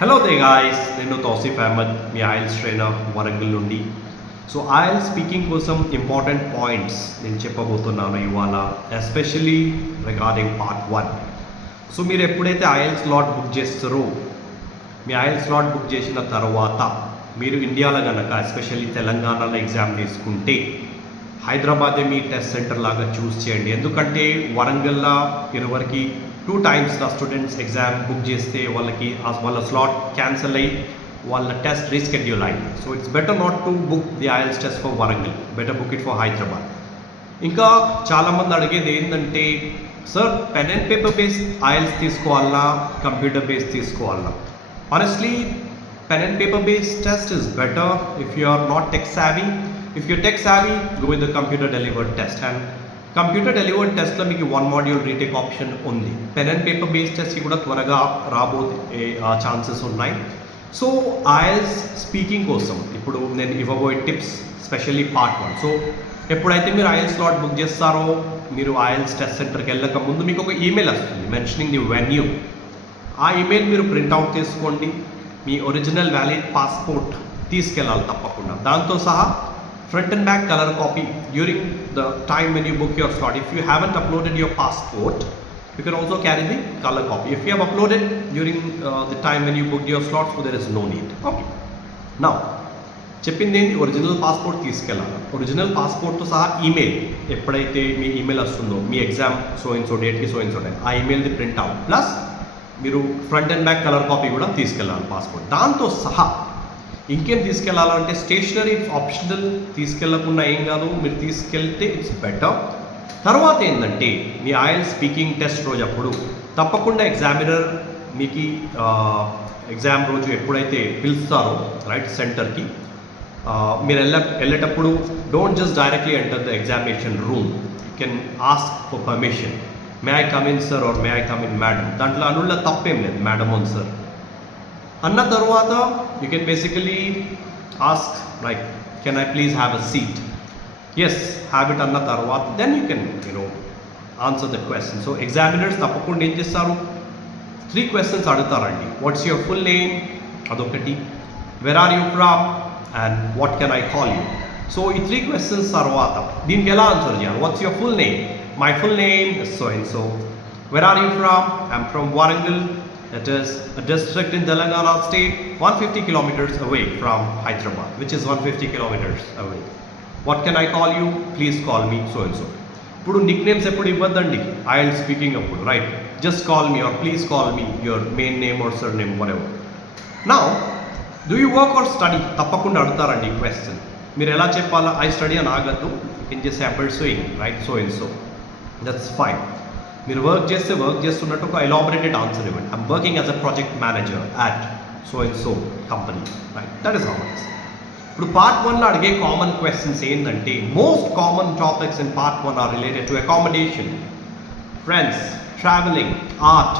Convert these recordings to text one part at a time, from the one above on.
Hello they guys, నేను తౌసిఫ్ అహ్మద్, మీ IELTS trainer Warangal నుండి. So IELTS speaking కోసం ఇంపార్టెంట్ పాయింట్స్ నేను చెప్పబోతున్నాను ఇవాళ, ఎస్పెషలీ రిగార్డింగ్ పార్ట్ 1. సో మీరు ఎప్పుడైతే ఐఎల్స్ స్లాట్ బుక్ చేస్తారో, మీ ఐఎల్స్ స్లాట్ బుక్ చేసిన తర్వాత మీరు ఇండియాలో కనుక ఎస్పెషల్లీ తెలంగాణలో ఎగ్జామ్ తీసుకుంటే హైదరాబాదే మీ టెస్ట్ సెంటర్ లాగా చూస్ చేయండి. ఎందుకంటే వరంగల్లో ఇరువరికి 2 times నా స్టూడెంట్స్ ఎగ్జామ్ బుక్ చేస్తే వాళ్ళ స్లాట్ క్యాన్సిల్ అయ్యి వాళ్ళ టెస్ట్ రీస్కెడ్యూల్ అయింది. So it's better not to book the IELTS test for Warangal, better book it for Hyderabad. ఇంకా చాలామంది అడిగేది ఏంటంటే, sir pen and paper based IELTS తీసుకోవాలా, కంప్యూటర్ బేస్డ్ తీసుకోవాలా? Honestly pen and paper based test is better if you are not tech savvy. If you're tech savvy, go with the computer delivered test. And computer delivered test లో మీకు 1 module retake option ఉంది. Pen and paper based test కూడా త్వరగా రాబోయే ఛాన్సెస్ ఉన్నాయి. So IELTS speaking కోసం ఇప్పుడు నేను ఇవ్వబోయే టిప్స్ స్పెషల్లీ పార్ట్ 1. సో ఎప్పుడైతే మీరు ఐఎల్స్ స్లాట్ బుక్ చేస్తారో, మీరు ఐఎల్స్ టెస్ట్ సెంటర్కి వెళ్ళక ముందు మీకు ఒక ఈమెయిల్ వస్తుంది మెన్షనింగ్ ది వెన్యూ. ఆ ఈమెయిల్ మీరు ప్రింట్అవుట్ చేసుకోండి. మీ ఒరిజినల్ వ్యాలిడ్ పాస్పోర్ట్ తీసుకెళ్ళాలి తప్పకుండా, దాంతో సహా front and back colour copy during the time when you book your slot. If you haven't uploaded your passport, you can also carry the color copy. If you have uploaded during the time when you booked your slot, so there is no need. Okay. Now, చెప్పింది ఏంటి, original passport తీసుకెళ్ళాలి. ఒరిజినల్ పాస్పోర్ట్తో సహా ఈమెయిల్, ఎప్పుడైతే మీ ఈమెయిల్ వస్తుందో మీ exam so in so డేట్కి so in so date, ఆ ఈమెయిల్ది ప్రింట్ అవుట్ ప్లస్ మీరు front and back colour copy కూడా తీసుకెళ్ళాలి పాస్పోర్ట్. దాంతో సహా ఇంకేం తీసుకెళ్ళాలంటే, స్టేషనరీ ఆప్షనల్, తీసుకెళ్ళకుండా ఏం కాదు, మీరు తీసుకెళ్తే ఇట్స్ బెటర్. తర్వాత ఏంటంటే, మీ ఐఎల్స్ స్పీకింగ్ టెస్ట్ రోజు అప్పుడు తప్పకుండా ఎగ్జామినర్ మీకు ఎగ్జామ్ రోజు ఎప్పుడైతే పిలుస్తారో రైట్ సెంటర్కి, మీరు వెళ్ళేటప్పుడు don't just directly enter the examination room. You can ask for permission. May I come in sir or may I come in madam. దాంట్లో అనుళ్ళ తప్పేం లేదు, మేడం ఆన్ సార్ అన్న తర్వాత you can basically ask like, can I please have a seat? Yes, have it అన్న తర్వాత then you can answer the question. So examiners తప్పకుండా ఏం చేస్తారు, 3 questions అడుగుతారండి. వాట్స్ యువర్ ఫుల్ నేమ్, అదొకటి, where are you from, and what can I call you. So ఈ 3 questions తర్వాత దీనికి ఎలా ఆన్సర్ చేయాలి? What's your full name? My full name is so and so. Where are you from? I'm from Warangal. It is a district in Telangana state, 150 kilometers away from Hyderabad, which is 150 kilometers away. What can I call you? Please call me so and so. ఇప్పుడు nick names ఎప్పుడు ఇవ్వద్దండి IELTS speaking అప్పుడు, right? Just call me or please call me your main name or surname, whatever. Now do you work or study? తప్పకుండా అడుగుతారండి ఈ క్వశ్చన్. మీరు ఎలా చెప్పాలా? ఐ స్టడీ అని ఆగద్దు. You can just say pursuing, right, so and so. That's fine. మీరు work చేస్తున్నట్టు ఒక ఎలాబరేటెడ్ ఆన్సర్ ఇవ్వండి. I'm working as a project manager at so and so company, right? That is how it is. ఇప్పుడు part 1లో అడిగే common questions ఏంటంటే, most common topics in part 1 are related to accommodation, friends, travelling, art,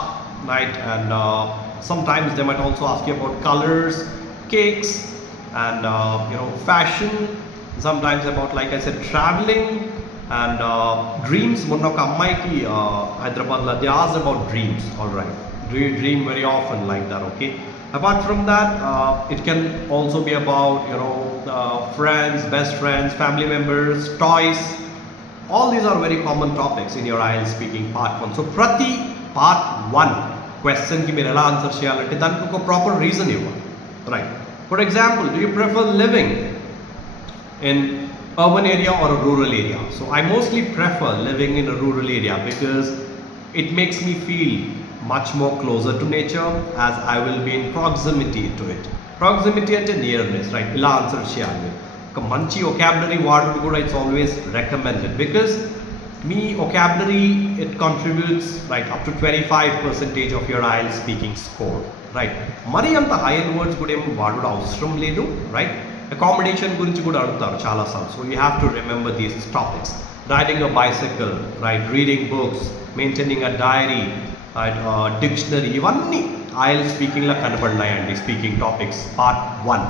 right? And sometimes they might also ask you about colors, cakes, and fashion. Sometimes about, like I said, traveling and dreams. మొన్న ఒక అమ్మాయికి హైదరాబాద్లో they asked about dreams. All right, do you dream very often like that? Okay. Apart from that, it can also be about friends, best friends, family members, toys. All these are very common topics in your IELTS speaking part 1. So ప్రతి part 1 క్వశ్చన్కి మీరు ఎలా ఆన్సర్ చేయాలంటే దానికి ఒక proper reason ఇవ్వాలి, right? For example, do you prefer living in urban area or a rural area? So I mostly prefer living in a rural area because it makes me feel much more closer to nature, as I will be in proximity to it. Proximity అంటే nearness, right? ఇలా ఆన్సర్ చేయాలి. ఒక మంచి ఒకాబులరీ వాడుడు కూడా it's always recommended, because me vocabulary it contributes right up to 25% of your IELTS speaking score, right? మరి అంత hire words కూడా ఏం వాడుడు అవసరం లేదు, రైట్? అకామిడేషన్ గురించి కూడా అడుగుతారు చాలాసార్లు. So you have to remember these topics. Riding a bicycle, right? Reading books, maintaining a diary, dictionary, ఇవన్నీ ఐఎల్స్ స్పీకింగ్లో కనబడినాయండి speaking topics part 1.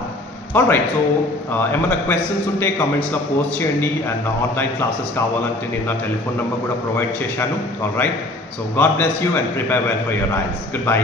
All right. So ఏమైనా క్వశ్చన్స్ ఉంటే కమెంట్స్లో పోస్ట్ చేయండి. అండ్ ఆన్లైన్ క్లాసెస్ కావాలంటే నేను నా టెలిఫోన్ నెంబర్ కూడా ప్రొవైడ్ చేశాను. All right. So God bless you and prepare well for your IELTS. Good bye.